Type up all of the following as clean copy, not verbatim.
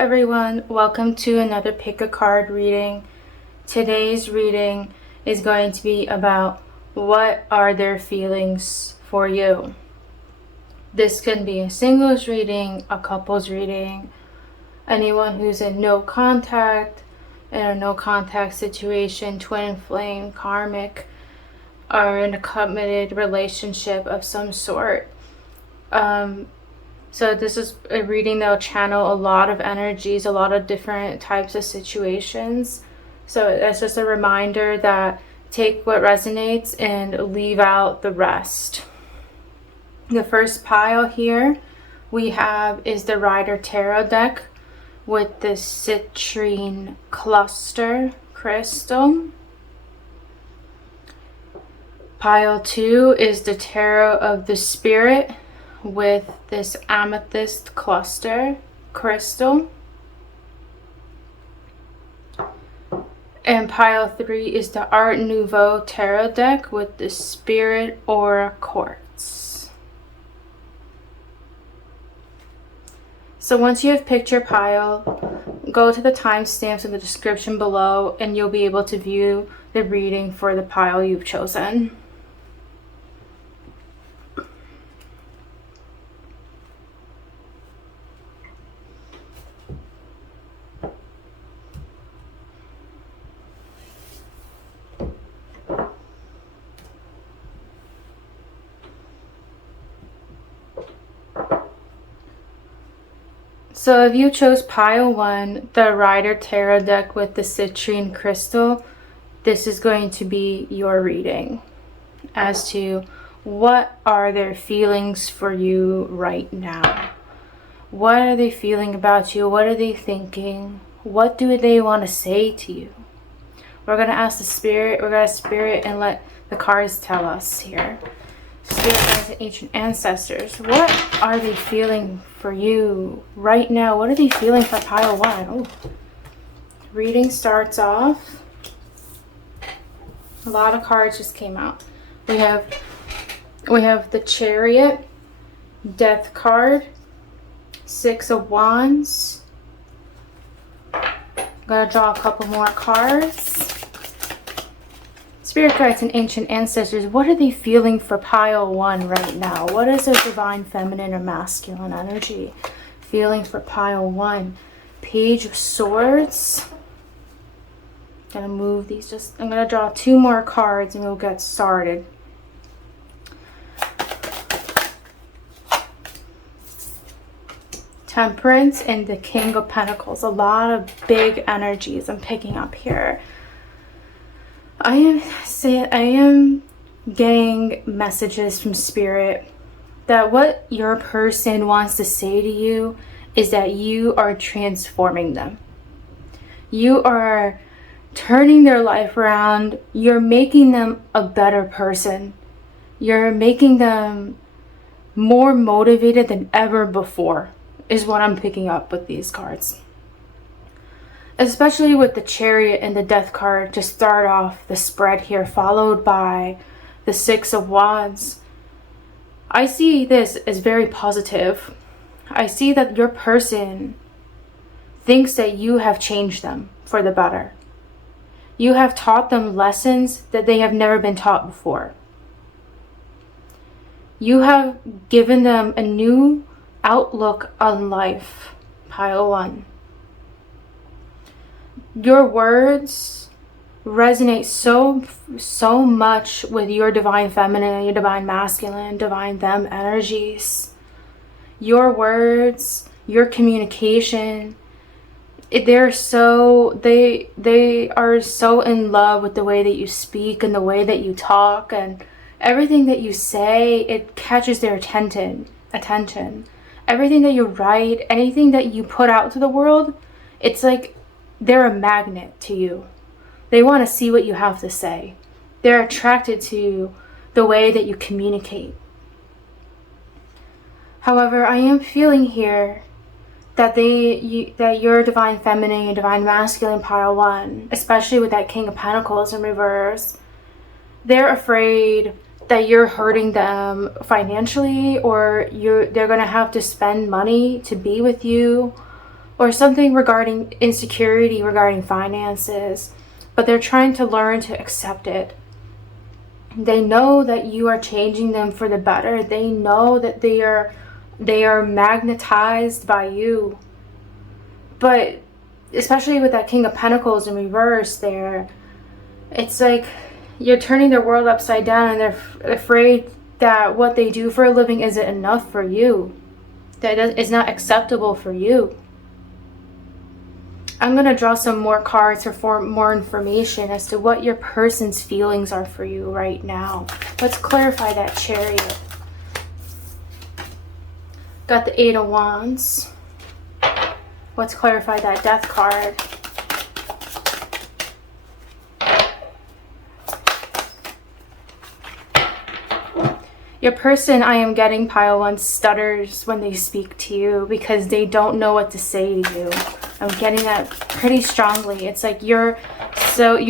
everyone, welcome to another pick a card reading. Today's reading is going to be about what are their feelings for you. This can be a singles reading, a couples reading, anyone who's in no contact, in a no contact situation, twin flame, karmic, or in a committed relationship of some sort. So this is a reading that will channel a lot of energies, a lot of different types of situations. So that's just a reminder that take what resonates and leave out the rest. The first pile here we have is the Rider Tarot deck with the Citrine cluster crystal. Pile 2 is the Tarot of the Spirit with this Amethyst cluster crystal. And pile 3 is the Art Nouveau tarot deck with the Spirit Aura Quartz. So once you have picked your pile, go to the timestamps in the description below and you'll be able to view the reading for the pile you've chosen. So if you chose pile 1, the Rider Tarot deck with the Citrine crystal, this is going to be your reading as to what are their feelings for you right now. What are they feeling about you? What are they thinking? What do they want to say to you? We're going to ask the Spirit, we're going to Spirit and let the cards tell us here. Spirit guides and ancient ancestors, what are they feeling for you right now? What are they feeling for pile 1? Oh. Reading starts off. A lot of cards just came out. We have the Chariot, Death card, 6 of Wands. I'm gonna draw a couple more cards. Spirit guides and ancient ancestors, what are they feeling for pile 1 right now? What is their divine feminine or masculine energy feeling for pile 1? Page of Swords. Gonna move these, I'm gonna draw 2 more cards and we'll get started. Temperance and the King of Pentacles. A lot of big energies I'm picking up here. I am getting messages from Spirit that what your person wants to say to you is that you are transforming them. You are turning their life around. You're making them a better person. You're making them more motivated than ever before, is what I'm picking up with these cards. Especially with the Chariot and the Death card to start off the spread here, followed by the 6 of Wands. I see this as very positive. I see that your person thinks that you have changed them for the better. You have taught them lessons that they have never been taught before. You have given them a new outlook on life, pile 1. Your words resonate so much with your divine feminine, your divine masculine, divine them energies. Your words, your communication, they are so in love with the way that you speak and the way that you talk, and everything that you say, it catches their attention. Everything that you write, anything that you put out to the world, it's like they're a magnet to you. They want to see what you have to say. They're attracted to the way that you communicate. However, I am feeling here that that your divine feminine, your divine masculine pile 1, especially with that King of Pentacles in reverse, they're afraid that you're hurting them financially, or they're going to have to spend money to be with you, or something regarding insecurity, regarding finances, but they're trying to learn to accept it. They know that you are changing them for the better. They know that they are magnetized by you. But especially with that King of Pentacles in reverse there, it's like you're turning their world upside down, and they're afraid that what they do for a living isn't enough for you, that it's not acceptable for you. I'm going to draw some more cards for more information as to what your person's feelings are for you right now. Let's clarify that Chariot. Got the Eight of Wands. Let's clarify that Death card. Your person, I am getting, pile one, stutters when they speak to you because they don't know what to say to you. I'm getting that pretty strongly. It's like you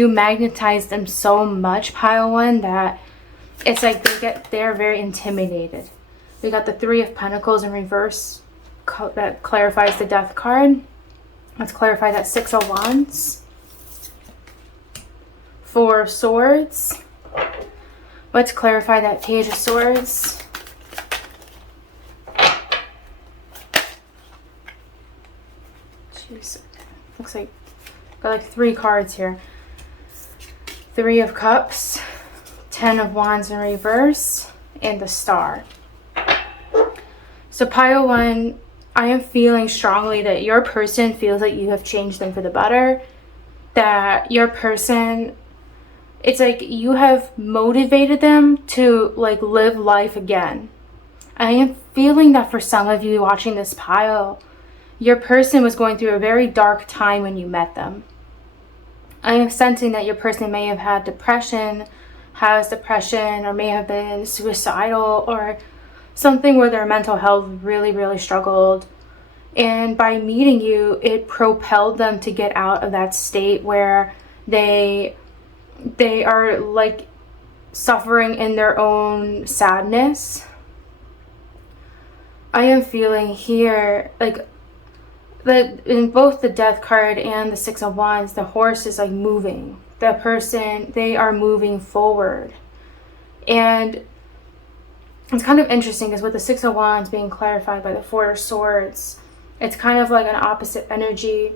magnetize them so much, pile one, that it's like they're very intimidated. We got the Three of Pentacles in reverse. That clarifies the Death card. Let's clarify that Six of Wands. Four of Swords. Let's clarify that Page of Swords. Jeez. Looks like got like 3 cards here. Three of Cups, 10 of Wands in reverse, and the Star. So pile one, I am feeling strongly that your person feels like you have changed them for the better. That your person, it's like you have motivated them to like live life again. I am feeling that for some of you watching this pile, your person was going through a very dark time when you met them. I am sensing that your person may have had depression, has depression, or may have been suicidal, or something where their mental health really, really struggled. And by meeting you, it propelled them to get out of that state where they are like suffering in their own sadness. I am feeling here like that in both the Death card and the Six of Wands, the horse is like moving. The person, they are moving forward. And it's kind of interesting because with the Six of Wands being clarified by the Four of Swords, it's kind of like an opposite energy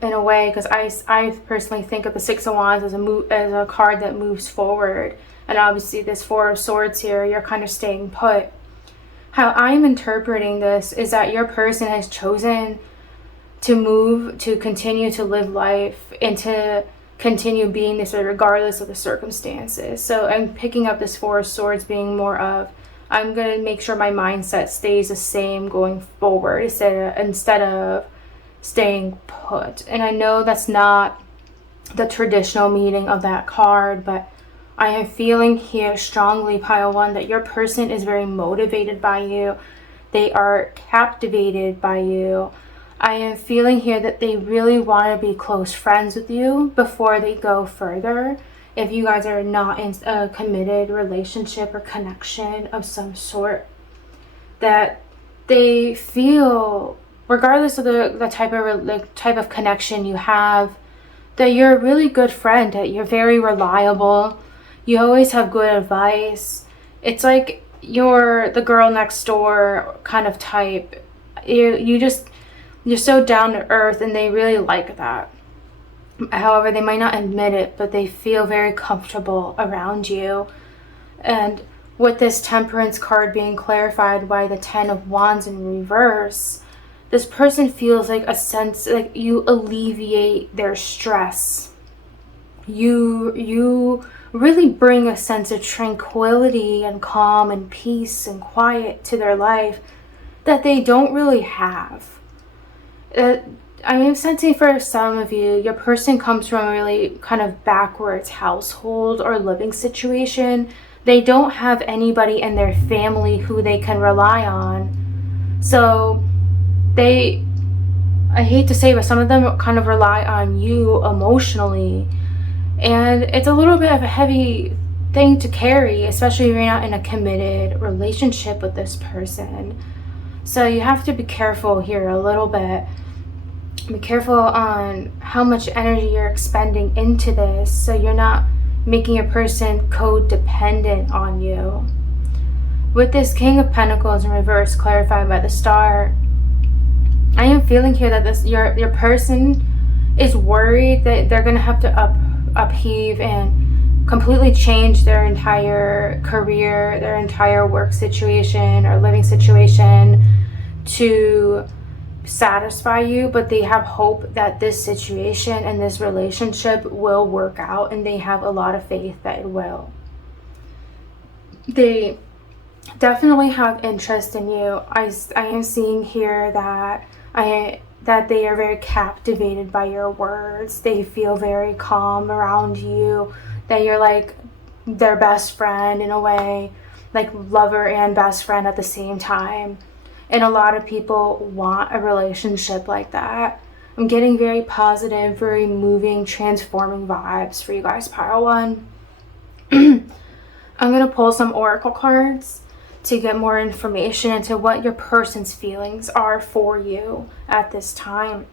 in a way, because I personally think of the Six of Wands as a card that moves forward, and obviously this Four of Swords here, you're kind of staying put. How I'm interpreting this is that your person has chosen to move, to continue to live life, and to continue being this way regardless of the circumstances. So I'm picking up this Four of Swords being more of, I'm going to make sure my mindset stays the same going forward instead of staying put. And I know that's not the traditional meaning of that card, but I am feeling here strongly, pile one, that your person is very motivated by you. They are captivated by you. I am feeling here that they really want to be close friends with you before they go further. If you guys are not in a committed relationship or connection of some sort, that they feel, regardless of the type of connection you have, that you're a really good friend, that you're very reliable. You always have good advice. It's like you're the girl next door kind of type. You're so down to earth, and they really like that. However, they might not admit it, but they feel very comfortable around you. And with this Temperance card being clarified by the Ten of Wands in reverse, this person feels like a sense, like you alleviate their stress. You really bring a sense of tranquility and calm and peace and quiet to their life that they don't really have. I am sensing for some of you, your person comes from a really kind of backwards household or living situation. They don't have anybody in their family who they can rely on. So I hate to say, but some of them kind of rely on you emotionally. And it's a little bit of a heavy thing to carry, especially if you're not in a committed relationship with this person. So you have to be careful here a little bit. Be careful on how much energy you're expending into this, so you're not making your person codependent on you. With this King of Pentacles in reverse, clarified by the star, I am feeling here that your person is worried that they're going to have to upheave and completely change their entire career, their entire work situation or living situation to satisfy you, but they have hope that this situation and this relationship will work out, and they have a lot of faith that it will. They definitely have interest in you. I am seeing here that they are very captivated by your words. They feel very calm around you, that you're like their best friend in a way, like lover and best friend at the same time. And a lot of people want a relationship like that. I'm getting very positive, very moving, transforming vibes for you guys, Pile 1. I'm going to pull some oracle cards to get more information into what your person's feelings are for you at this time.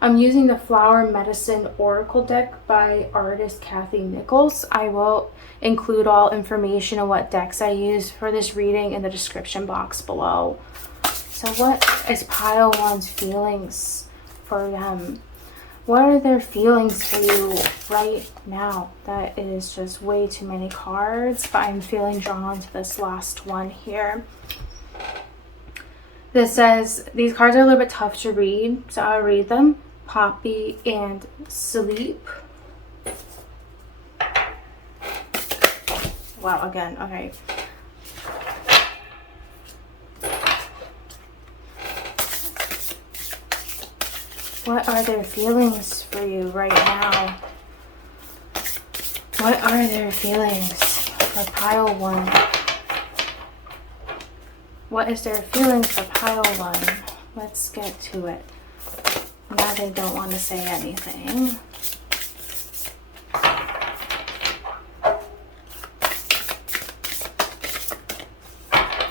I'm using the Flower Medicine Oracle deck by artist Cathy Nichols. I will include all information on what decks I use for this reading in the description box below. So what is Pile 1's feelings for them? What are their feelings for you right now? That is just way too many cards, but I'm feeling drawn to this last one here. This says, these cards are a little bit tough to read, so I'll read them. Poppy and Sleep. Wow, again, okay. What are their feelings for you right now? What are their feelings for Pile 1? What is their feelings for Pile 1? Let's get to it. Now they don't want to say anything.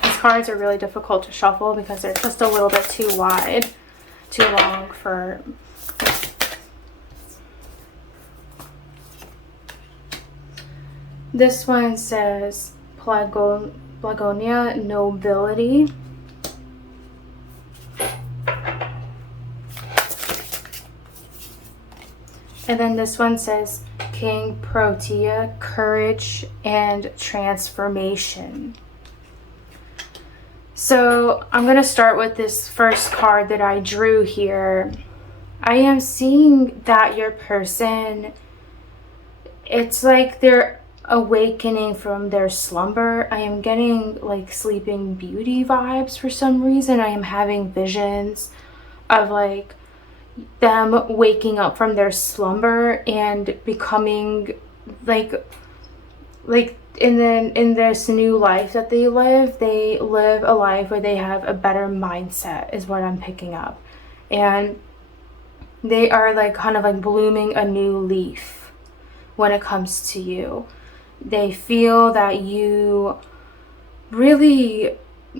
These cards are really difficult to shuffle because they're just a little bit too wide. Too long for. This one says Plagonia Nobility. And then this one says King Protea, Courage and Transformation. So I'm going to start with this first card that I drew here. I am seeing that your person, it's like they're awakening from their slumber. I am getting like Sleeping Beauty vibes for some reason. I am having visions of like them waking up from their slumber and becoming like in this new life that they live a life where they have a better mindset is what I'm picking up. And they are like kind of like blooming a new leaf when it comes to you. They feel that you really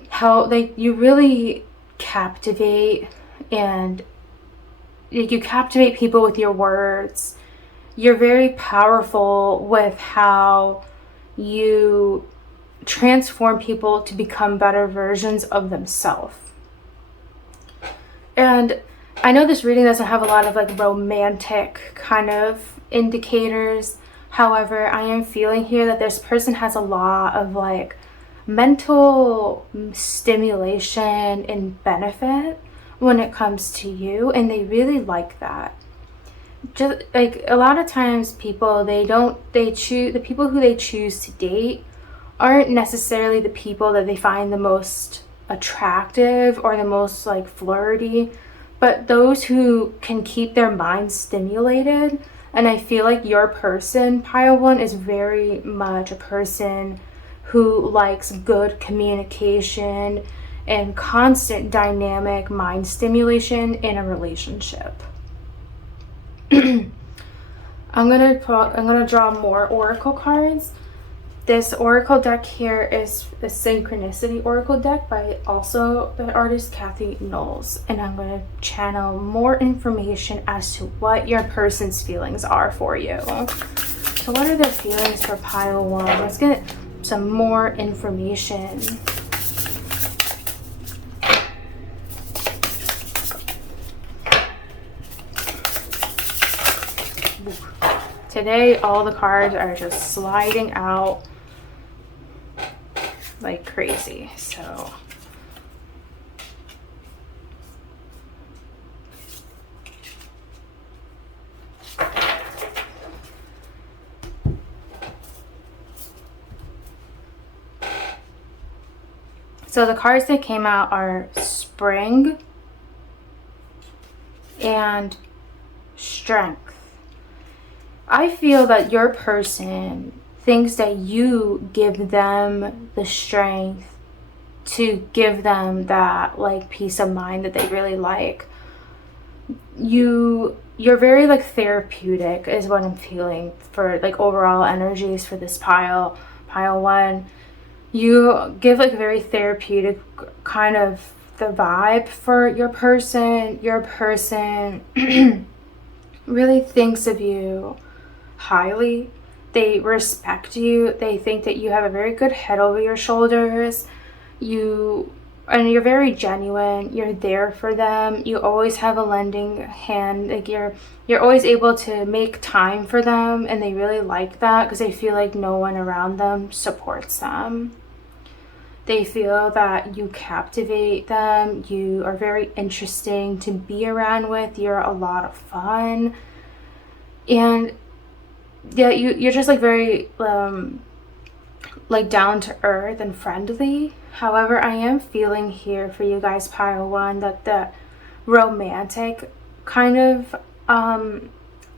help, like you really captivate, and you captivate people with your words. You're very powerful with how you transform people to become better versions of themselves. And I know this reading doesn't have a lot of like romantic kind of indicators. However, I am feeling here that this person has a lot of like mental stimulation and benefit when it comes to you, and they really like that. Just like a lot of times people, the people who they choose to date aren't necessarily the people that they find the most attractive or the most like flirty, but those who can keep their minds stimulated. And I feel like your person, Pile 1, is very much a person who likes good communication and constant dynamic mind stimulation in a relationship. I'm gonna draw more oracle cards This oracle deck here is the Synchronicity oracle deck by also the artist Cathy Nichols, and I'm going to channel more information as to what your person's feelings are for you. So what are their feelings for pile 1? Let's get some more information. Today, all the cards are just sliding out like crazy. So the cards that came out are Spring and Strength. I feel that your person thinks that you give them the strength to give them that like peace of mind that they really like. You're very like therapeutic is what I'm feeling for like overall energies for this pile 1. You give like very therapeutic kind of the vibe for your person. Your person really thinks of you highly. They respect you. They think that you have a very good head over your shoulders. You're very genuine. You're there for them. You always have a lending hand. Like you're always able to make time for them, and they really like that because they feel like no one around them supports them. They feel that you captivate them. You are very interesting to be around with. You're a lot of fun. And yeah, you're just like very like down to earth and friendly. However, I am feeling here for you guys, pile 1, that the romantic kind of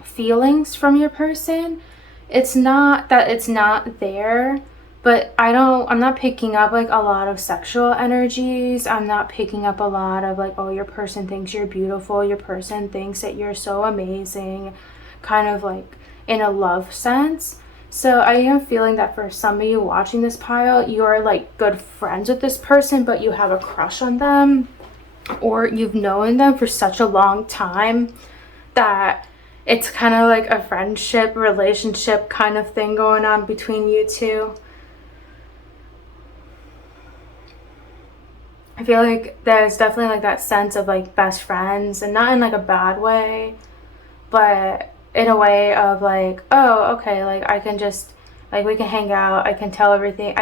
feelings from your person, it's not that it's not there, but I'm not picking up like a lot of sexual energies. I'm not picking up a lot of like, oh, your person thinks you're beautiful, your person thinks that you're so amazing, kind of like in a love sense. So I am feeling that for some of you watching this pile, you're like good friends with this person, but you have a crush on them, or you've known them for such a long time that it's kind of like a friendship relationship kind of thing going on between you two. I feel like there's definitely like that sense of like best friends, and not in like a bad way, but in a way of like, oh, okay, like I can just like, we can hang out, I can tell everything.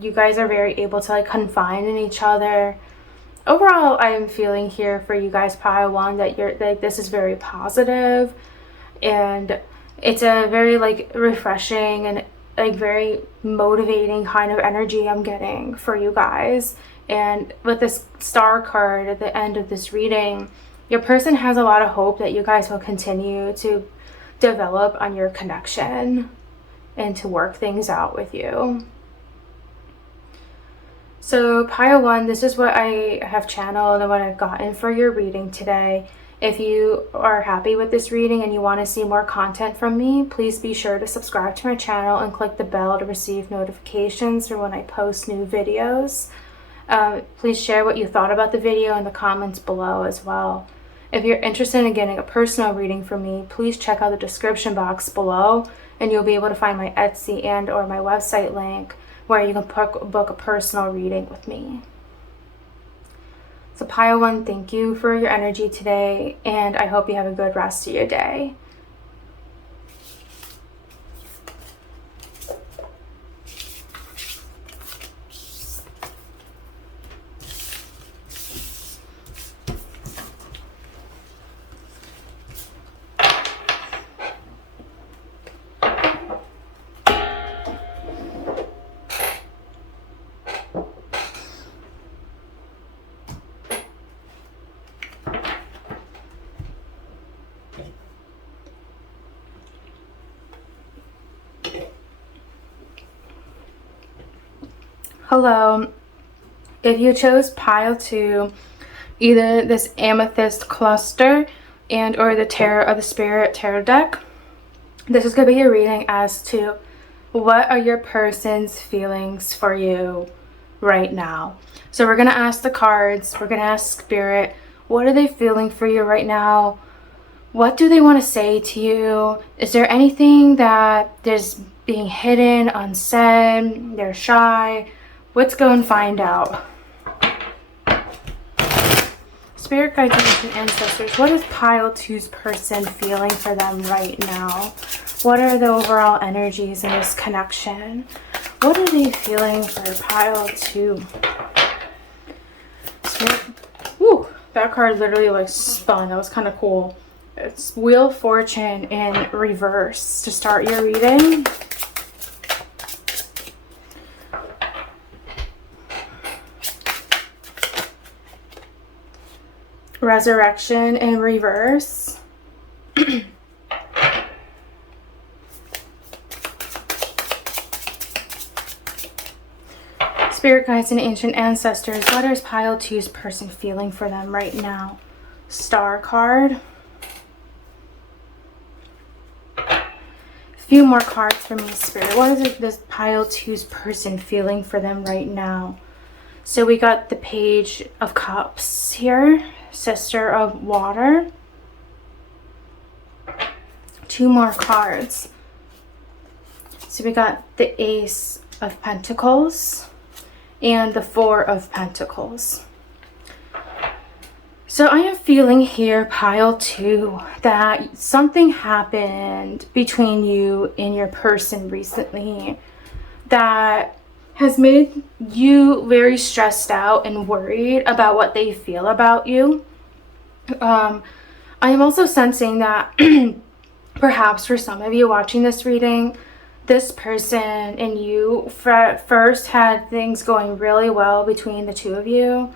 You guys are very able to like confide in each other. Overall, I am feeling here for you guys, pile 1, that you're like, this is very positive, and it's a very like refreshing and like very motivating kind of energy I'm getting for you guys. And with this star card at the end of this reading, your person has a lot of hope that you guys will continue to develop on your connection and to work things out with you. So pile 1, this is what I have channeled and what I've gotten for your reading today. If you are happy with this reading and you want to see more content from me, please be sure to subscribe to my channel and click the bell to receive notifications for when I post new videos. Please share what you thought about the video in the comments below as well. If you're interested in getting a personal reading from me, please check out the description box below, and you'll be able to find my Etsy and or my website link where you can book a personal reading with me. So pile 1, thank you for your energy today, and I hope you have a good rest of your day. Hello. If you chose pile 2, either this Amethyst cluster and or the Tarot of the Spirit tarot deck, this is going to be your reading as to what are your person's feelings for you right now? So we're going to ask the cards, we're going to ask Spirit, what are they feeling for you right now? What do they want to say to you? Is there anything that is being hidden, unsaid, they're shy? Let's go and find out. Spirit guides and ancestors, what is pile 2's person feeling for them right now? What are the overall energies in this connection? What are they feeling for pile 2? Spirit, woo, that card literally like spun. That was kind of cool. It's Wheel of Fortune in reverse to start your reading. Resurrection in reverse. Spirit guides and ancient ancestors, what is pile 2's person feeling for them right now? Star card. Few more cards for me, Spirit. What is this pile 2's person feeling for them right now? So we got the Page of Cups here. Sister of Water. 2 more cards. So we got the Ace of Pentacles and the 4 of Pentacles. So I am feeling here, pile 2, that something happened between you and your person recently that has made you very stressed out and worried about what they feel about you. I am also sensing that perhaps for some of you watching this reading, this person and you first had things going really well between the 2 of you,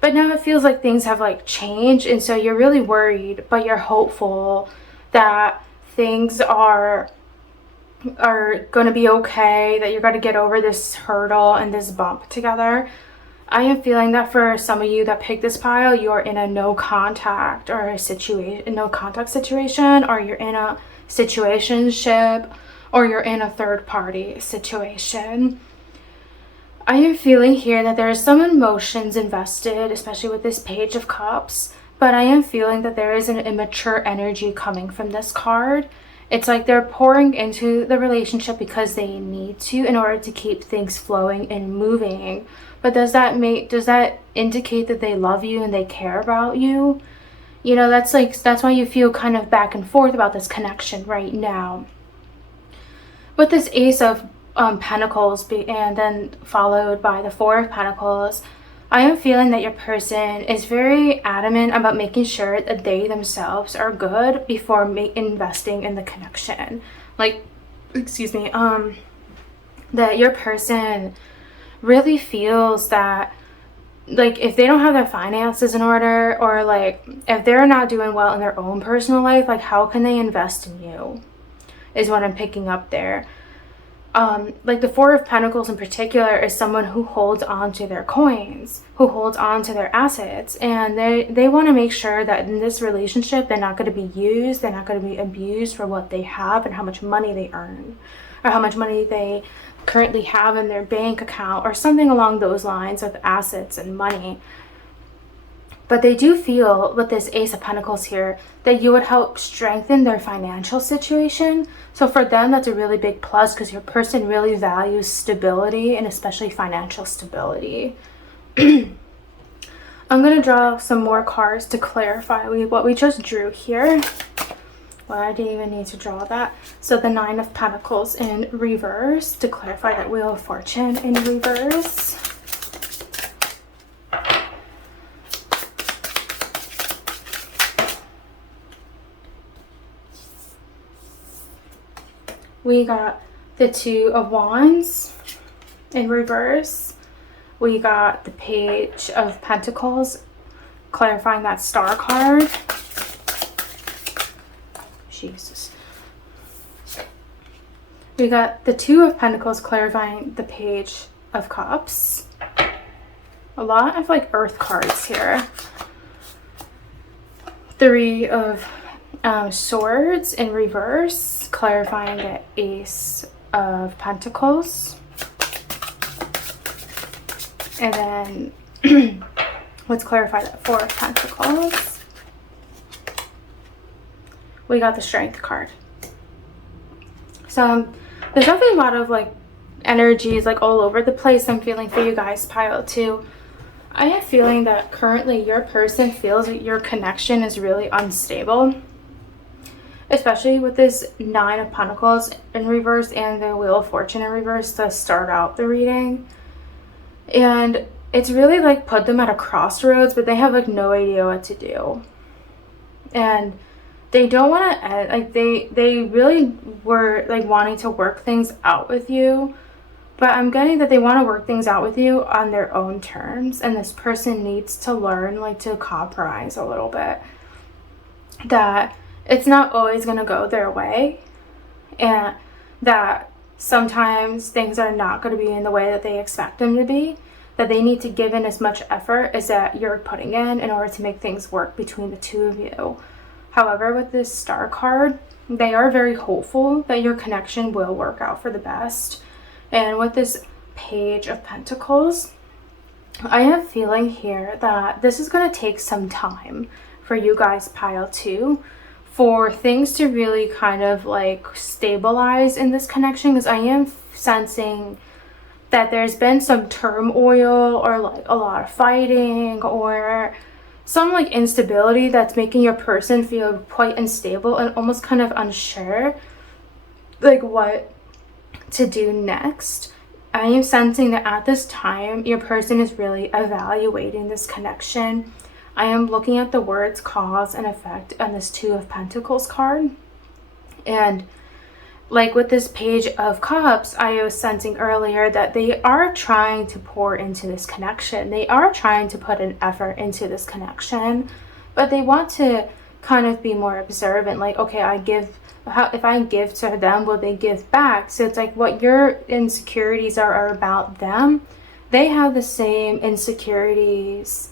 but now it feels like things have like changed, and so you're really worried, but you're hopeful that things are going to be okay, that you're going to get over this hurdle and this bump together. I am feeling that for some of you that picked this pile, you are in a no contact or a situation, no contact situation, or you're in a situationship, or you're in a third party situation. I am feeling here that there is some emotions invested, especially with this Page of Cups, but I am feeling that there is an immature energy coming from this card. It's like they're pouring into the relationship because they need to in order to keep things flowing and moving. But does that indicate that they love you and they care about you? You know, that's why you feel kind of back and forth about this connection right now. With this Ace of Pentacles and then followed by the 4 of Pentacles, I am feeling that your person is very adamant about making sure that they themselves are good before investing in the connection. Like, excuse me, that your person really feels that, like, if they don't have their finances in order, or like if they're not doing well in their own personal life, like how can they invest in you is what I'm picking up there. Like the 4 of Pentacles in particular is someone who holds on to their coins, who holds on to their assets, and they want to make sure that in this relationship they're not going to be used, they're not going to be abused for what they have and how much money they earn, or how much money they currently have in their bank account, or something along those lines with assets and money. But they do feel with this Ace of Pentacles here that you would help strengthen their financial situation. So for them, that's a really big plus because your person really values stability, and especially financial stability. I'm going to draw some more cards to clarify what we just drew here. Well, I didn't even need to draw that. So the 9 of Pentacles in reverse to clarify that Wheel of Fortune in reverse. We got the 2 of Wands in reverse. We got the Page of Pentacles, clarifying that Star card. Jesus. We got the 2 of Pentacles, clarifying the Page of Cups. A lot of like earth cards here. 3 of Swords in reverse, clarifying the Ace of Pentacles. And then let's clarify that. Four of Pentacles. We got the Strength card. So there's definitely a lot of like energies like all over the place I'm feeling for you guys, pile 2. I am feeling that currently your person feels that your connection is really unstable, especially with this 9 of Pentacles in reverse and the Wheel of Fortune in reverse to start out the reading. And it's really like put them at a crossroads, but they have like no idea what to do. And they don't want to, like they really were like wanting to work things out with you. But I'm getting that they want to work things out with you on their own terms. And this person needs to learn like to compromise a little bit. That it's not always going to go their way. And that sometimes things are not going to be in the way that they expect them to be. That they need to give in as much effort as that you're putting in order to make things work between the two of you. However, with this Star card, they are very hopeful that your connection will work out for the best. And with this Page of Pentacles, I am feeling here that this is going to take some time for you guys, pile 2, for things to really kind of like stabilize in this connection, because I am sensing that there's been some turmoil or like a lot of fighting or some like instability that's making your person feel quite unstable and almost kind of unsure like what to do next. I am sensing that at this time your person is really evaluating this connection. I am looking at the words cause and effect on this 2 of Pentacles card, and like with this Page of Cups, I was sensing earlier that they are trying to pour into this connection. They are trying to put an effort into this connection, but they want to kind of be more observant. Like, okay, if I give to them, will they give back? So it's like what your insecurities are about them. They have the same insecurities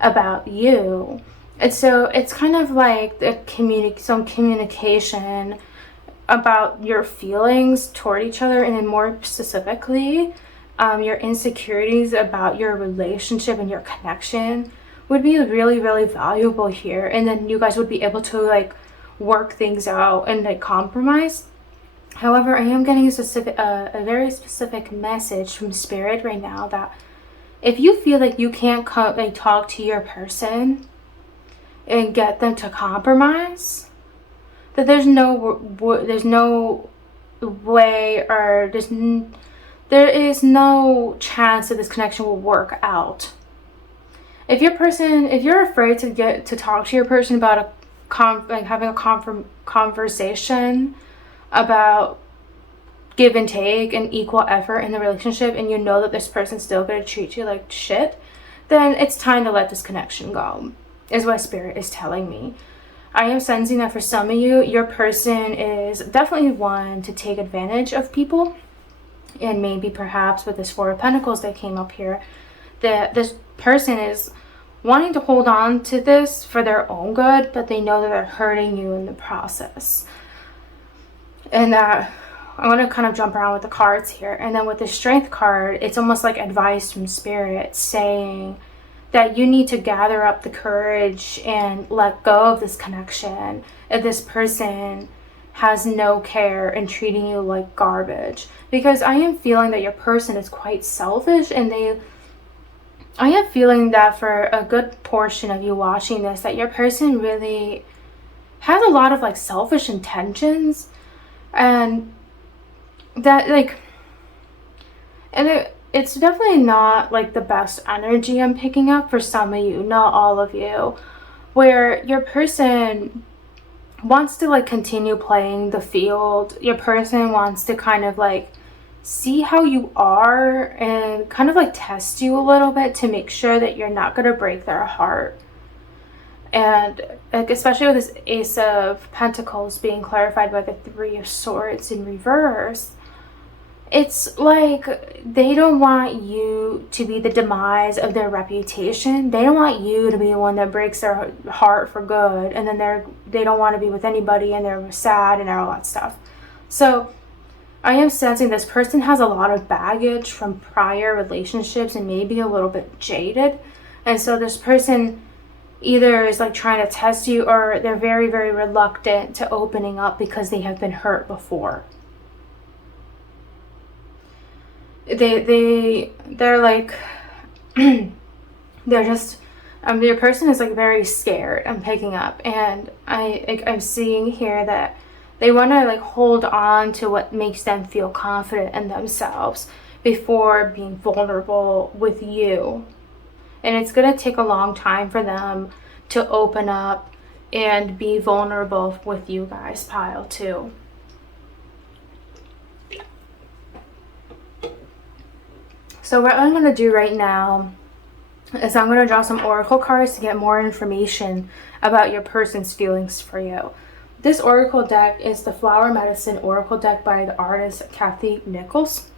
about you. And so it's kind of like some communication about your feelings toward each other, and then more specifically, your insecurities about your relationship and your connection would be really, really valuable here. And then you guys would be able to like work things out and like compromise. However, I am getting a very specific message from Spirit right now that if you feel like you can't talk to your person and get them to compromise, that there's no way, or there is no chance that this connection will work out. If you're afraid to talk to your person about having a conversation about give and take and equal effort in the relationship, and you know that this person's still going to treat you like shit, then it's time to let this connection go, is what Spirit is telling me. I am sensing that for some of you, your person is definitely one to take advantage of people. And maybe perhaps with this 4 of Pentacles that came up here, that this person is wanting to hold on to this for their own good, but they know that they're hurting you in the process. And I'm going to kind of jump around with the cards here. And then with the Strength card, it's almost like advice from Spirit saying that you need to gather up the courage and let go of this connection if this person has no care and treating you like garbage. Because I am feeling that your person is quite selfish, and I am feeling that for a good portion of you watching this, that your person really has a lot of like selfish intentions, and that like, and it's definitely not like the best energy I'm picking up for some of you, not all of you, where your person wants to like continue playing the field. Your person wants to kind of like see how you are and kind of like test you a little bit to make sure that you're not going to break their heart. And like, especially with this Ace of Pentacles being clarified by the 3 of Swords in reverse, it's like they don't want you to be the demise of their reputation. They don't want you to be the one that breaks their heart for good, and then they don't want to be with anybody and they're sad and all that stuff. So I am sensing this person has a lot of baggage from prior relationships and maybe a little bit jaded. And so this person either is like trying to test you, or they're very, very reluctant to opening up because they have been hurt before. They're like, they're just, your person is like very scared, I'm picking up. And I'm seeing here that they want to like hold on to what makes them feel confident in themselves before being vulnerable with you. And it's going to take a long time for them to open up and be vulnerable with you guys, pile 2. So what I'm going to do right now is I'm going to draw some oracle cards to get more information about your person's feelings for you. This oracle deck is the Flower Medicine Oracle deck by the artist Cathy Nichols.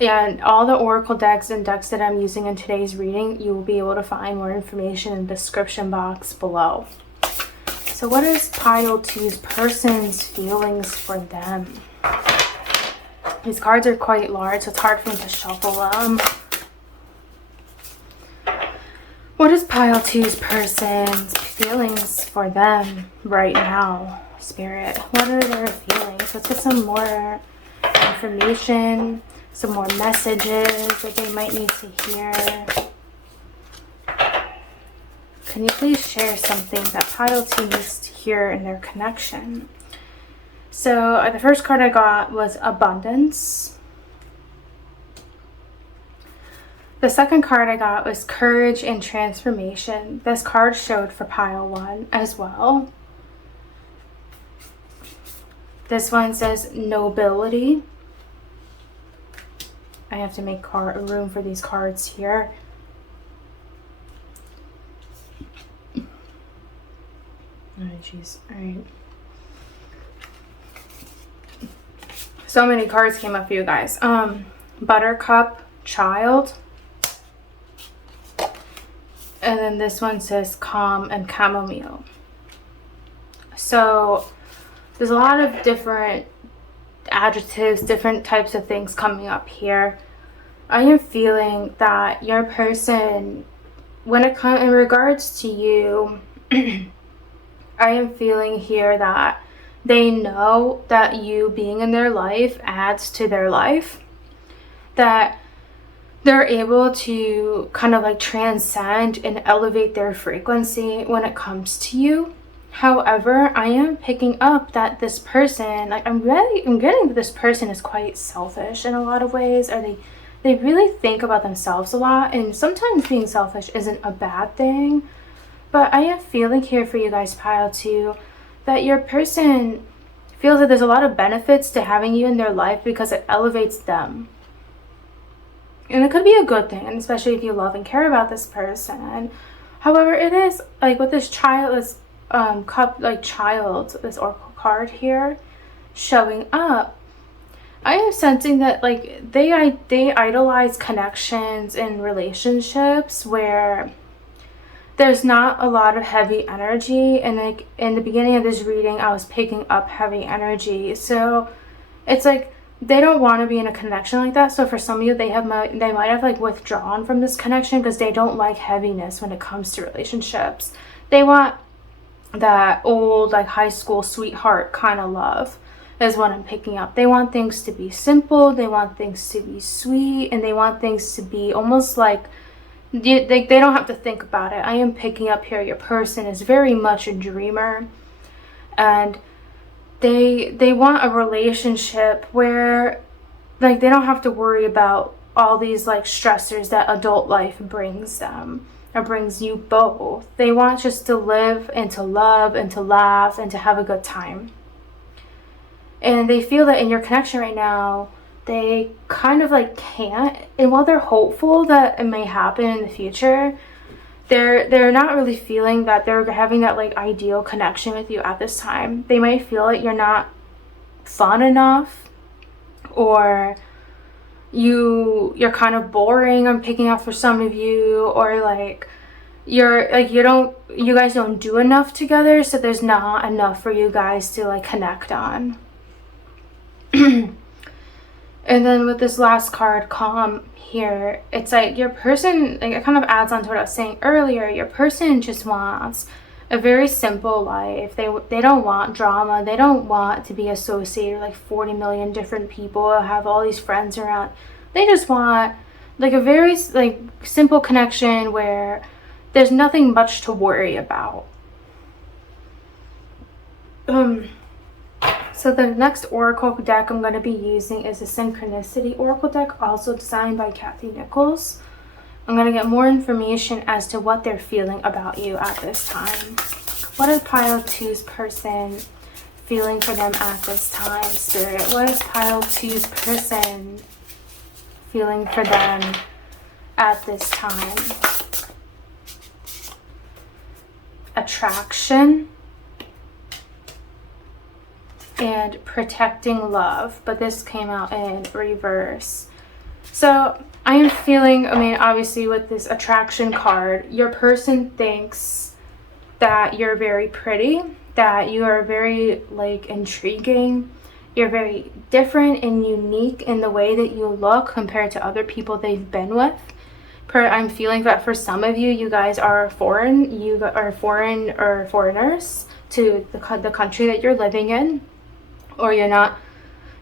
And all the oracle decks and decks that I'm using in today's reading, you will be able to find more information in the description box below. So what is pile 2's person's feelings for them? These cards are quite large, so it's hard for me to shuffle them. What is pile 2's person's feelings for them right now, Spirit? What are their feelings? Let's get some more information, some more messages that they might need to hear. Can you please share something that pile 2 needs to hear in their connection? So the first card I got was abundance. The second card I got was courage and transformation. This card showed for pile 1 as well. This one says nobility. I have to make room for these cards here. Oh, jeez. All right. So many cards came up for you guys. Buttercup, child. And then this one says calm and chamomile. So there's a lot of different adjectives, different types of things coming up here. I am feeling that your person, when it comes in regards to you, I am feeling here that they know that you being in their life adds to their life, that they're able to kind of like transcend and elevate their frequency when it comes to you. However, I am picking up that this person, like I'm getting that this person is quite selfish in a lot of ways, or they really think about themselves a lot, and sometimes being selfish isn't a bad thing. But I am feeling here for you guys, pile 2, that your person feels that there's a lot of benefits to having you in their life because it elevates them. And it could be a good thing, and especially if you love and care about this person. However, it is like with this child, this this oracle card here showing up, I am sensing that like they idolize connections and relationships where there's not a lot of heavy energy. And like in the beginning of this reading, I was picking up heavy energy. So it's like they don't want to be in a connection like that. So for some of you, they might have like withdrawn from this connection because they don't like heaviness when it comes to relationships. They want that old like high school sweetheart kind of love is what I'm picking up. They want things to be simple, they want things to be sweet, and they want things to be almost like they don't have to think about it. I am picking up here your person is very much a dreamer, and they want a relationship where like they don't have to worry about all these like stressors that adult life brings them, or brings you both. They want just to live and to love and to laugh and to have a good time. And they feel that in your connection right now, they kind of like can't. And while they're hopeful that it may happen in the future, they're not really feeling that they're having that like ideal connection with you at this time. They might feel like you're not fun enough, or you're kind of boring. I'm picking up for some of you, or like you guys don't do enough together, so there's not enough for you guys to like connect on. And then with this last card, calm, here, it's like your person, like it kind of adds on to what I was saying earlier, your person just wants a very simple life. They don't want drama. They don't want to be associated with like 40 million different people, have all these friends around. They just want like a very like simple connection where there's nothing much to worry about. So the next oracle deck I'm going to be using is the Synchronicity oracle deck, also designed by Cathy Nichols. I'm going to get more information as to what they're feeling about you at this time. What is pile 2's person feeling for them at this time, Spirit? What is pile 2's person feeling for them at this time? Attraction and protecting love, but this came out in reverse. So I am feeling, I mean, obviously with this attraction card, your person thinks that you're very pretty, that you are very like intriguing, you're very different and unique in the way that you look compared to other people they've been with. I'm feeling that for some of you, you guys are foreign, you are foreign or foreigners to the country that you're living in, or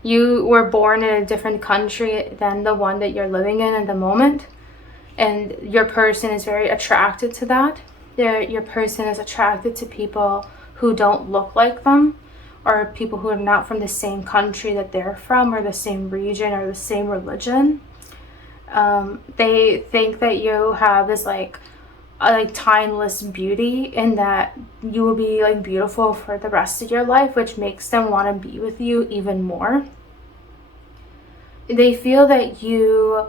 you were born in a different country than the one that you're living in at the moment, and your person is very attracted to that. Your person is attracted to people who don't look like them, or people who are not from the same country that they're from, or the same region, or the same religion. They think that you have this like timeless beauty, in that you will be like beautiful for the rest of your life, which makes them want to be with you even more. They feel that you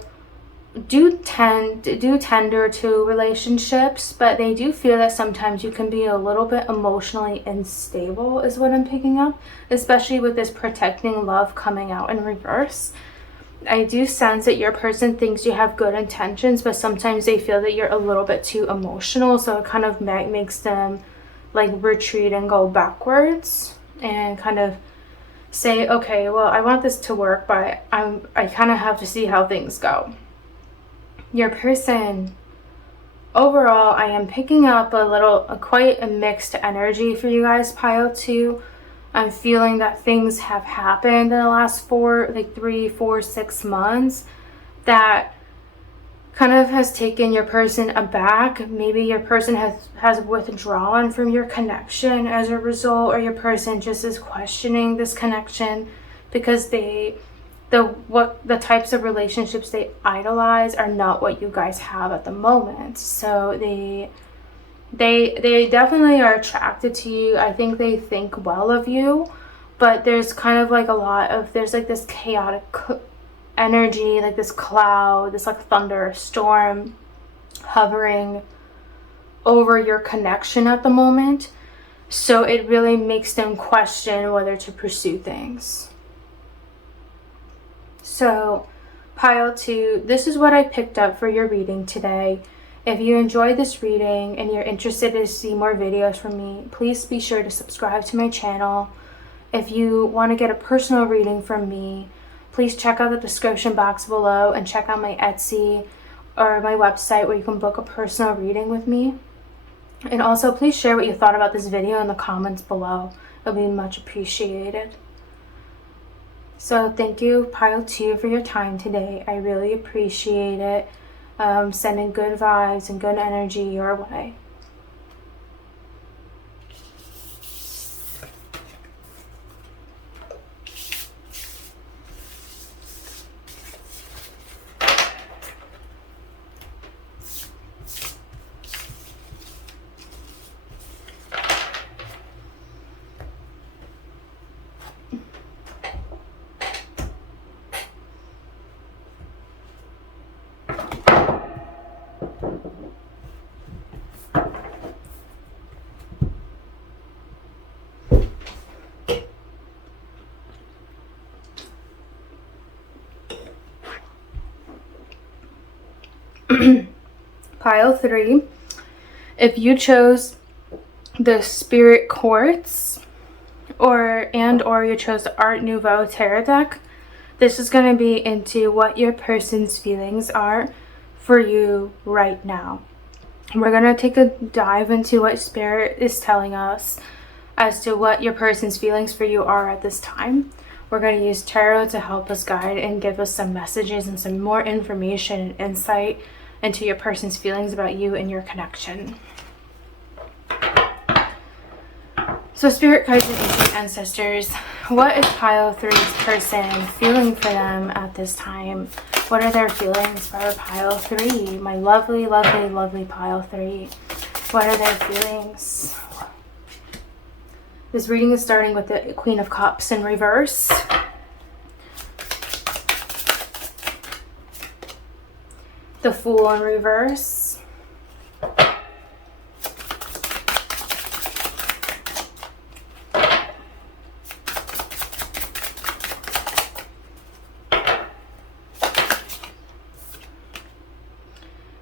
do tender to relationships, but they do feel that sometimes you can be a little bit emotionally unstable, is what I'm picking up, especially with this protecting love coming out in reverse. I do sense that your person thinks you have good intentions, but sometimes they feel that you're a little bit too emotional, so it kind of makes them like retreat and go backwards and kind of say, okay, well, I want this to work, but I kind of have to see how things go. Your person, overall, I am picking up quite a mixed energy for you guys, pile 2. I'm feeling that things have happened in the last 3, 4, 6 months that kind of has taken your person aback. Maybe your person has withdrawn from your connection as a result, or your person just is questioning this connection because the types of relationships they idolize are not what you guys have at the moment. So they definitely are attracted to you. I think they think well of you, but there's kind of like there's like this chaotic energy, like this cloud, this like thunder storm hovering over your connection at the moment. So it really makes them question whether to pursue things. So pile 2, this is what I picked up for your reading today. If you enjoyed this reading and you're interested to see more videos from me, please be sure to subscribe to my channel. If you want to get a personal reading from me, please check out the description box below and check out my Etsy or my website where you can book a personal reading with me. And also, please share what you thought about this video in the comments below. It will be much appreciated. So thank you, pile 2, for your time today. I really appreciate it. Sending good vibes and good energy your way. Pile 3, if you chose the Spirit Quartz, or you chose the Art Nouveau tarot deck, this is going to be into what your person's feelings are for you right now. We're going to take a dive into what Spirit is telling us as to what your person's feelings for you are at this time. We're going to use tarot to help us guide and give us some messages and some more information and insight into your person's feelings about you and your connection. So Spirit guides and ancient ancestors, what is pile 3's person feeling for them at this time? What are their feelings for pile 3? My lovely, lovely, lovely pile 3. What are their feelings? This reading is starting with the Queen of Cups in reverse. The Fool in reverse.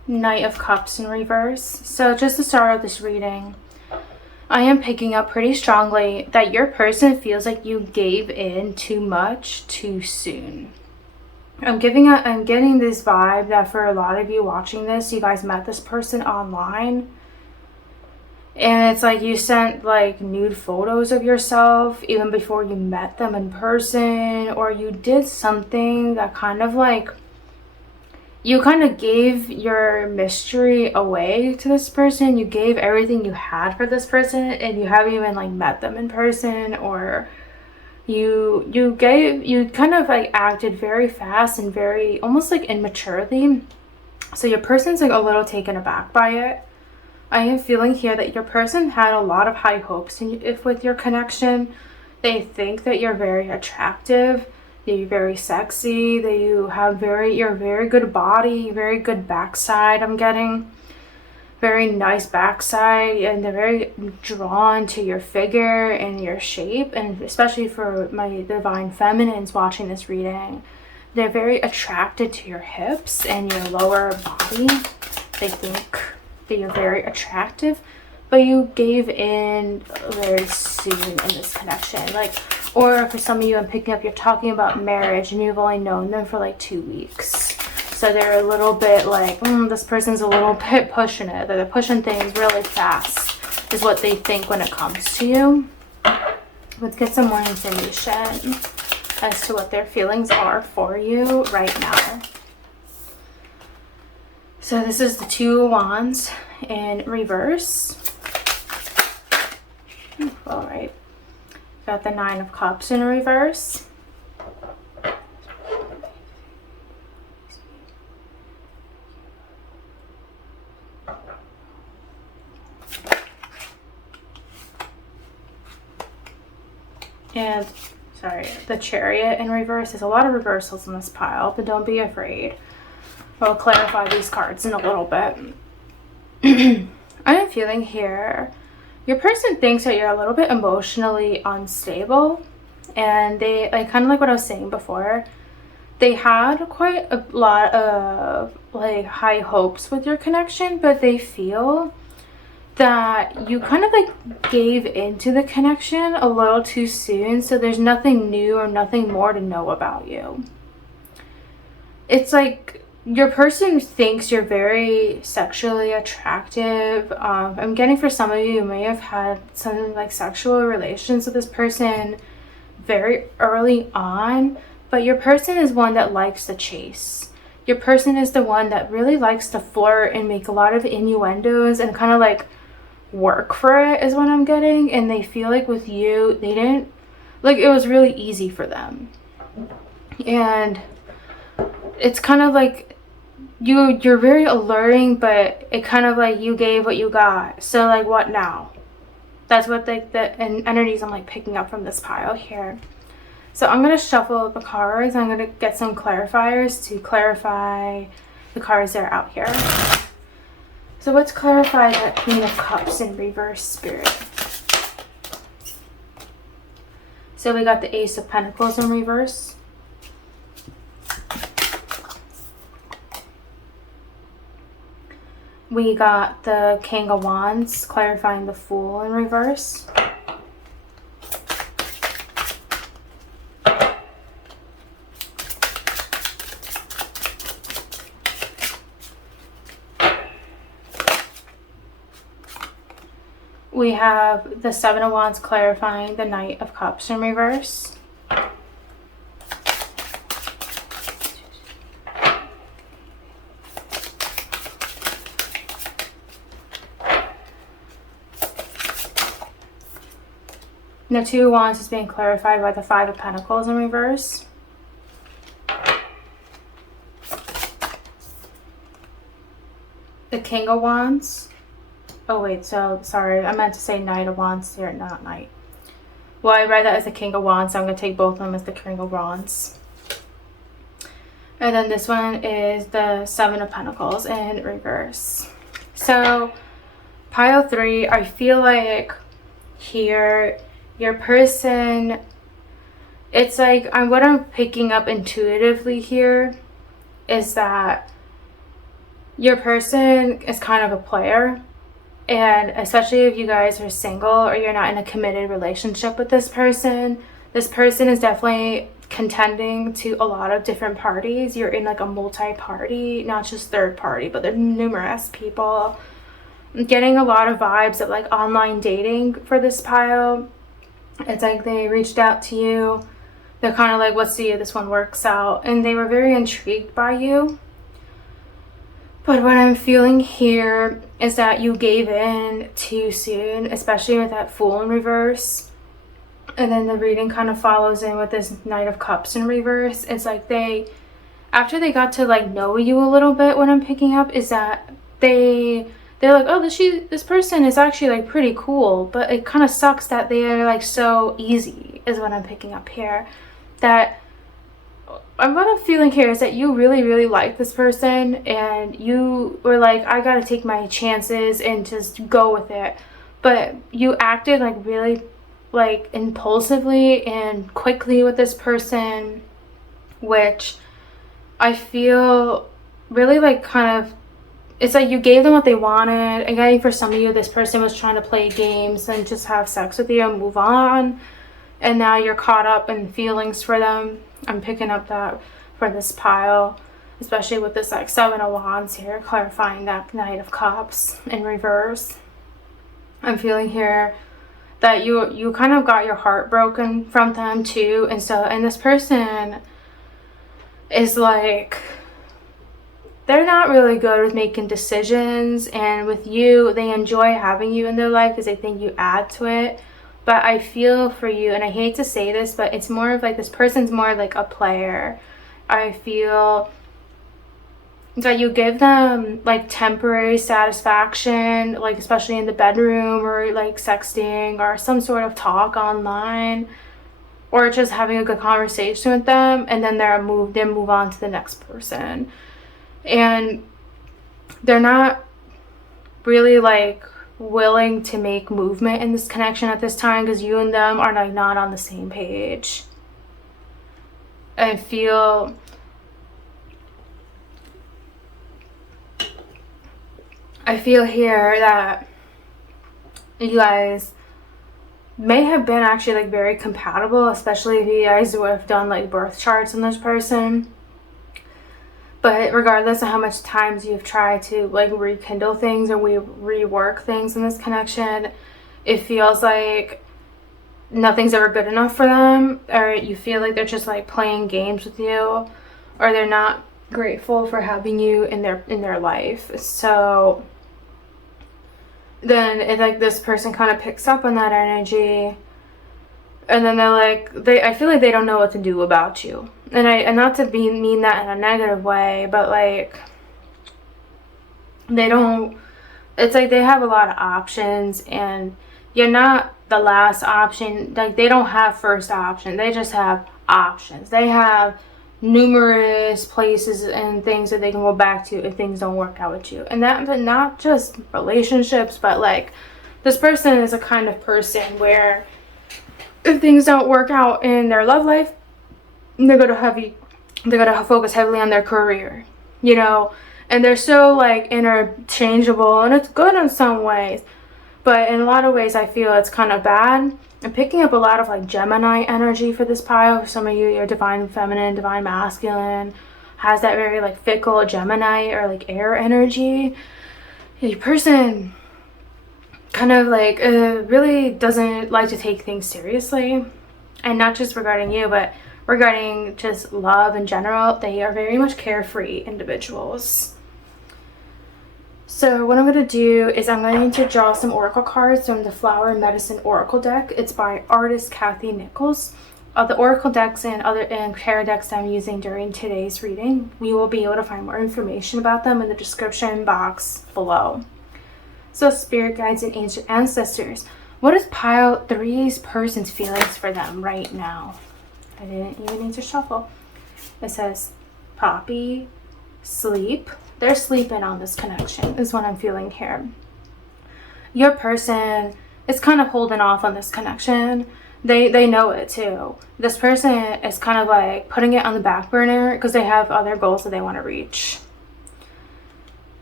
Knight of Cups in reverse. So just to start out this reading, I am picking up pretty strongly that your person feels like you gave in too much too soon. I'm getting this vibe that for a lot of you watching this, you guys met this person online. And it's like you sent like nude photos of yourself even before you met them in person, or you did something that kind of like, you kind of gave your mystery away to this person. You gave everything you had for this person, and you haven't even like met them in person, or you kind of like acted very fast and very almost like immaturely. So your person's like a little taken aback by it. I am feeling here that your person had a lot of high hopes with your connection. They think that you're very attractive. You're very sexy, that you're very good body, very good backside. I'm getting very nice backside, and they're very drawn to your figure and your shape, and especially for my divine feminines watching this reading, they're very attracted to your hips and your lower body. They think that you're very attractive, but you gave in very soon in this connection. Like, or for some of you, I'm picking up, you're talking about marriage and you've only known them for like 2 weeks. So they're a little bit like, this person's a little bit pushing it. They're pushing things really fast is what they think when it comes to you. Let's get some more information as to what their feelings are for you right now. So this is the Two of Wands in reverse. All right. Got the Nine of Cups in reverse. And, sorry, the Chariot in reverse. There's a lot of reversals in this pile, but don't be afraid. I'll clarify these cards in a little bit. I am feeling here, your person thinks that you're a little bit emotionally unstable, and they, like, kind of like what I was saying before, they had quite a lot of like high hopes with your connection, but they feel that you kind of like gave into the connection a little too soon, so there's nothing new or nothing more to know about you. It's like your person thinks you're very sexually attractive. I'm getting for some of you, you may have had some like sexual relations with this person very early on, but your person is one that likes to chase. Your person is the one that really likes to flirt and make a lot of innuendos and kind of like work for it is what I'm getting. And they feel like with you, they didn't, like, it was really easy for them. And it's kind of like you're very alluring, but it kind of like you gave what you got. So like, what now? That's what the energies I'm like picking up from this pile here. So I'm going to shuffle the cards. I'm going to get some clarifiers to clarify the cards that are out here. So let's clarify that Queen of Cups in reverse, Spirit. So we got the Ace of Pentacles in reverse. We got the King of Wands, clarifying the Fool in reverse. we have the Seven of Wands clarifying the Knight of Cups in reverse. The Two of Wands is being clarified by the Five of Pentacles in reverse. The King of Wands. Oh wait, so sorry, I meant to say Knight of Wands here, not Knight. Well, I read that as the King of Wands, so I'm going to take both of them as the King of Wands. And then this one is the Seven of Pentacles in reverse. So, pile 3, I feel like here, your person, it's like, what I'm picking up intuitively here is that your person is kind of a player. And especially if you guys are single or you're not in a committed relationship with this person is definitely contending to a lot of different parties. You're in like a multi-party, not just third party, but there's numerous people. I'm getting a lot of vibes of like online dating for this pile. It's like they reached out to you. They're kind of like, let's see if this one works out. And they were very intrigued by you. But what I'm feeling here is that you gave in too soon, especially with that Fool in reverse. And then the reading kind of follows in with this Knight of Cups in reverse. It's like after they got to like know you a little bit, what I'm picking up is that they're like, oh, this person is actually like pretty cool. But it kind of sucks that they are like so easy is what I'm picking up here. That what I'm feeling here is that you really, really like this person and you were like, I gotta take my chances and just go with it. But you acted like really like impulsively and quickly with this person, which I feel really like kind of, it's like you gave them what they wanted. Again, for some of you, this person was trying to play games and just have sex with you and move on. And now you're caught up in feelings for them. I'm picking up that for this pile, especially with this like Seven of Wands here, clarifying that Knight of Cups in reverse. I'm feeling here that you kind of got your heart broken from them too. And this person is like, they're not really good with making decisions. And with you, they enjoy having you in their life because they think you add to it. But I feel for you, and I hate to say this, but it's more of like this person's more like a player. I feel that you give them like temporary satisfaction, like especially in the bedroom or like sexting or some sort of talk online, or just having a good conversation with them, and then they move on to the next person. And they're not really like willing to make movement in this connection at this time because you and them are like not on the same page. I feel here that you guys may have been actually like very compatible, especially if you guys would have done like birth charts on this person. But regardless of how much times you've tried to like rekindle things or rework things in this connection, it feels like nothing's ever good enough for them, or you feel like they're just like playing games with you, or they're not grateful for having you in their life. So then it's like this person kind of picks up on that energy, and then they're like, I feel like they don't know what to do about you. And not to mean that in a negative way, but like it's like they have a lot of options and you're not the last option. Like they don't have first option, they just have options. They have numerous places and things that they can go back to if things don't work out with you. And that, but not just relationships, but like this person is a kind of person where if things don't work out in their love life, they're gonna focus heavily on their career, you know, and they're so like interchangeable, and it's good in some ways, but in a lot of ways I feel it's kind of bad. I'm picking up a lot of like Gemini energy for this pile. For some of you, your divine feminine, divine masculine has that very like fickle Gemini or like air energy. Your person kind of like really doesn't like to take things seriously, and not just regarding you, but regarding just love in general. They are very much carefree individuals. So what I'm going to do is I'm going to draw some oracle cards from the Flower Medicine Oracle deck. It's by artist Cathy Nichols. The oracle decks and tarot decks I'm using during today's reading, we will be able to find more information about them in the description box below. So spirit guides and ancient ancestors, what is pile 3's person's feelings for them right now? I didn't even need to shuffle. It says Poppy, sleep. They're sleeping on this connection is what I'm feeling here. Your person is kind of holding off on this connection. They know it too. This person is kind of like putting it on the back burner because they have other goals that they want to reach.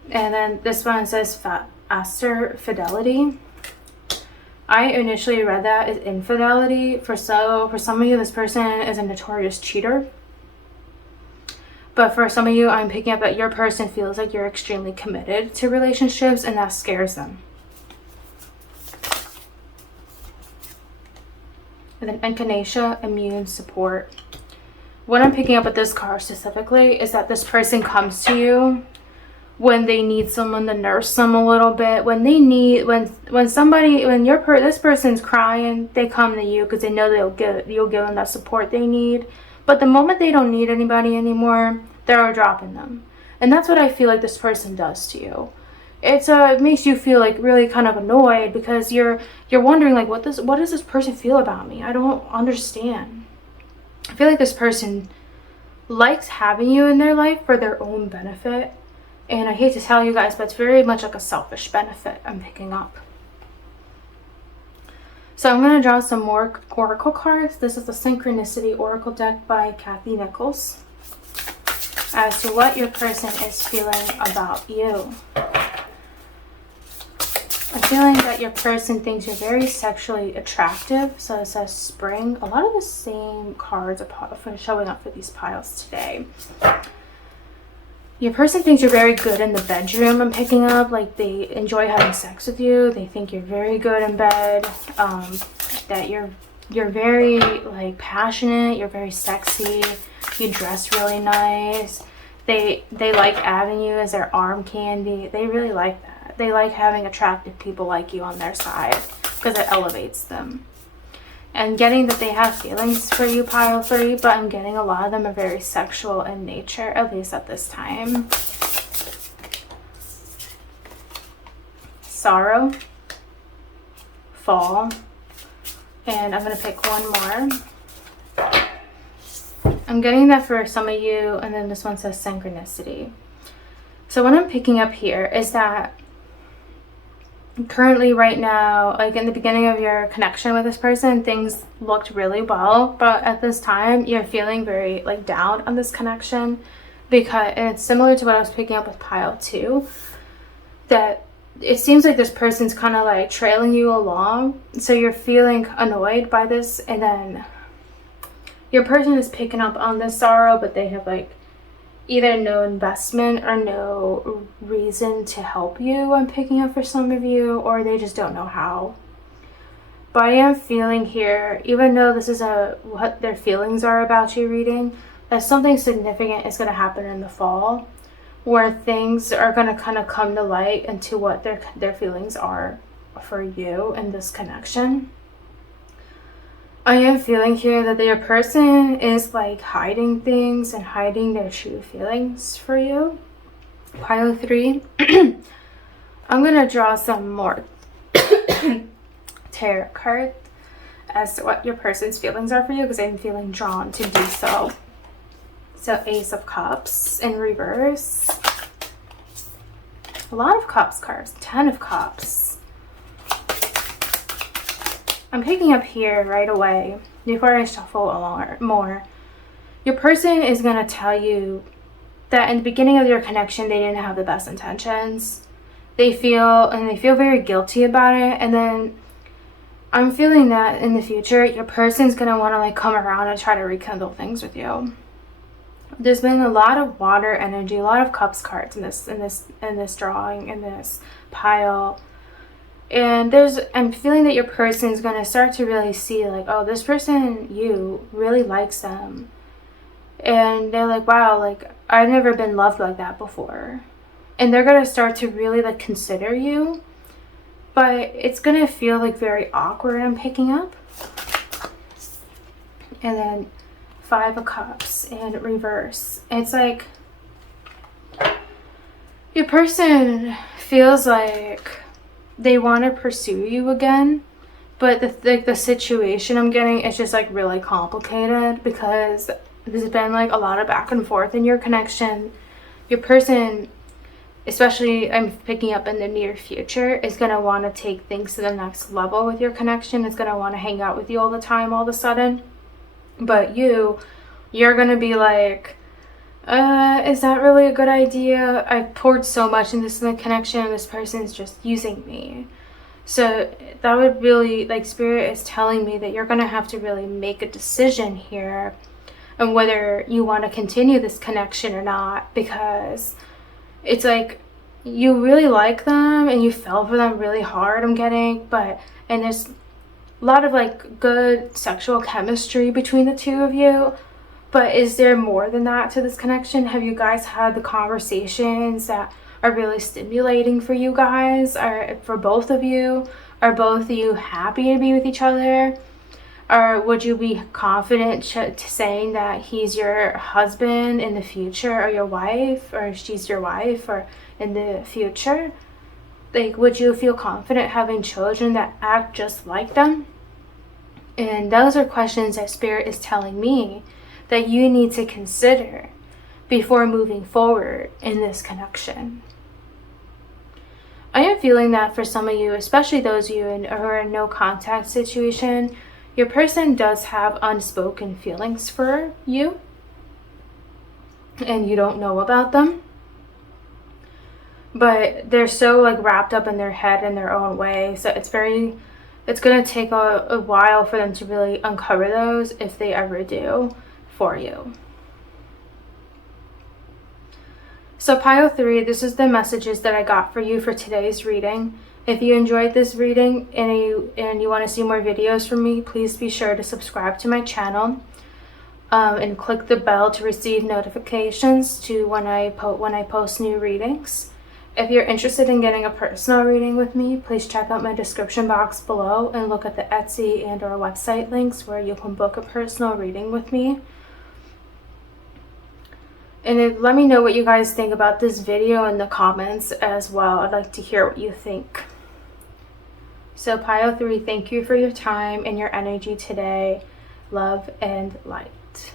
And then this one says Aster fidelity. I initially read that as infidelity. For some of you, this person is a notorious cheater. But for some of you, I'm picking up that your person feels like you're extremely committed to relationships, and that scares them. And then echinacea, immune support. What I'm picking up with this card specifically is that this person comes to you when they need someone to nurse them a little bit. When they need, when this person's crying, they come to you because they know you'll give them that support they need. But the moment they don't need anybody anymore, they're dropping them. And that's what I feel like this person does to you. It makes you feel like really kind of annoyed because you're wondering like, what does this person feel about me? I don't understand. I feel like this person likes having you in their life for their own benefit. And I hate to tell you guys, but it's very much like a selfish benefit I'm picking up. So I'm going to draw some more oracle cards. This is the Synchronicity Oracle deck by Cathy Nichols. As to what your person is feeling about you. I'm feeling that your person thinks you're very sexually attractive. So it says spring. A lot of the same cards are showing up for these piles today. Your person thinks you're very good in the bedroom, I'm picking up. Like they enjoy having sex with you. They think you're very good in bed. That you're very like passionate. You're very sexy. You dress really nice. They like having you as their arm candy. They really like that. They like having attractive people like you on their side because it elevates them. And getting that they have feelings for you, pile 3, but I'm getting a lot of them are very sexual in nature, at least at this time. Sorrow, fall, and I'm going to pick one more. I'm getting that for some of you, and then this one says synchronicity. So what I'm picking up here is that currently right now, like in the beginning of your connection with this person, things looked really well, but at this time you're feeling very like down on this connection because, and it's similar to what I was picking up with pile 2, that it seems like this person's kind of like trailing you along, so you're feeling annoyed by this, and then your person is picking up on this sorrow, but they have like either no investment or no reason to help you. I'm picking up for some of you, or they just don't know how. But I am feeling here, even though this is what their feelings are about you reading, that something significant is going to happen in the fall, where things are going to kind of come to light into what their feelings are for you in this connection. I am feeling here that your person is like hiding things and hiding their true feelings for you. Pile 3. I'm going to draw some more tarot cards as to what your person's feelings are for you, because I'm feeling drawn to do so. So Ace of Cups in reverse. A lot of Cups cards. 10 of Cups. I'm picking up here right away, before I shuffle along more. Your person is going to tell you that in the beginning of your connection, they didn't have the best intentions. They feel very guilty about it. And then I'm feeling that in the future, your person's going to want to like come around and try to rekindle things with you. There's been a lot of water energy, a lot of Cups cards in this drawing, in this pile. And I'm feeling that your person is going to start to really see like, oh, this person, you really likes them. And they're like, wow, like I've never been loved like that before. And they're going to start to really like consider you. But it's going to feel like very awkward, I'm picking up. And then 5 of Cups and reverse. It's like your person feels like they want to pursue you again, but the situation I'm getting is just like really complicated because there's been like a lot of back and forth in your connection. Your person, especially I'm picking up in the near future, is going to want to take things to the next level with your connection. It's going to want to hang out with you all the time all of a sudden. But you're going to be like, is that really a good idea? I've poured so much into this connection and this person's just using me. So that would really, like, Spirit is telling me that you're going to have to really make a decision here on whether you want to continue this connection or not, because it's like you really like them and you fell for them really hard, I'm getting, and there's a lot of like good sexual chemistry between the two of you. But is there more than that to this connection? Have you guys had the conversations that are really stimulating for you guys, or for both of you? Are both of you happy to be with each other? Or would you be confident saying that he's your husband in the future, or your wife, or she's your wife, or in the future? Like, would you feel confident having children that act just like them? And those are questions that Spirit is telling me that you need to consider before moving forward in this connection. I am feeling that for some of you, especially those of you who are in no contact situation, your person does have unspoken feelings for you and you don't know about them. But they're so like wrapped up in their head in their own way. So it's going to take a while for them to really uncover those, if they ever do, for you. So pile 3, this is the messages that I got for you for today's reading. If you enjoyed this reading and you want to see more videos from me, please be sure to subscribe to my channel and click the bell to receive notifications to when I post new readings. If you're interested in getting a personal reading with me, please check out my description box below and look at the Etsy and or website links where you can book a personal reading with me. And let me know what you guys think about this video in the comments as well. I'd like to hear what you think. So pile 3, thank you for your time and your energy today. Love and light.